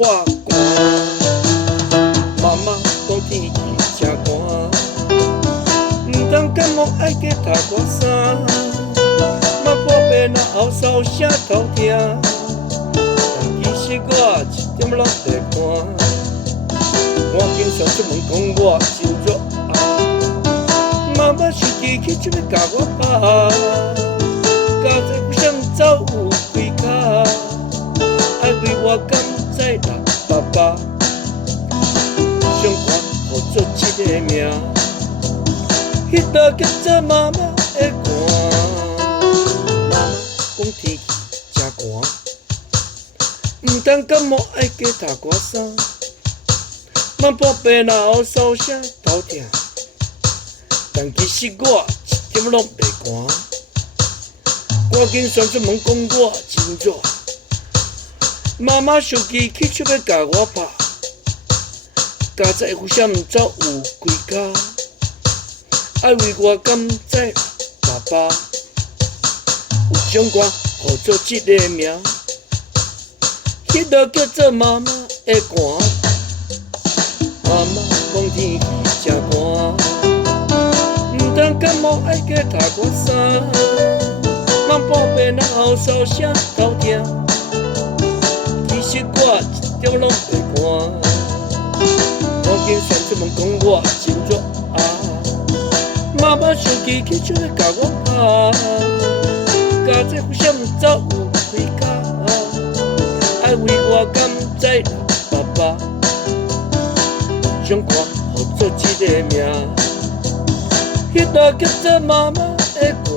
化寒。妈妈讲天气真寒，唔通感冒爱加读外衫。莫破病若后梢声头痛，但其实我一点拢袂寒。我经常出门讲我真热啊，妈妈生气起就要甲我打，家在互相走有几卡，爱为我甘在啦爸爸，上悬互做一个名，迄道叫做妈妈的寒。妈妈讲天气真寒，唔通感冒爱加读外衫。莫破病若后梢声头痛，但其实我一点拢袂寒。我经常出门讲我真热，妈妈生气起手要甲我拍，家在互相毋走有几卡，爱为我甘在爸爸，有种我互做一个名，迄落叫做妈妈的寒。妈妈讲天气真寒，唔通感冒爱加读外衫。莫破病若后梢声头痛，其实我一点拢袂寒。我经常出门讲我真热啊，妈妈生气起就要甲我拍，家在互相走有几卡，爱为我甘在啦爸爸。种我互做一个名，迄道叫做妈妈的寒。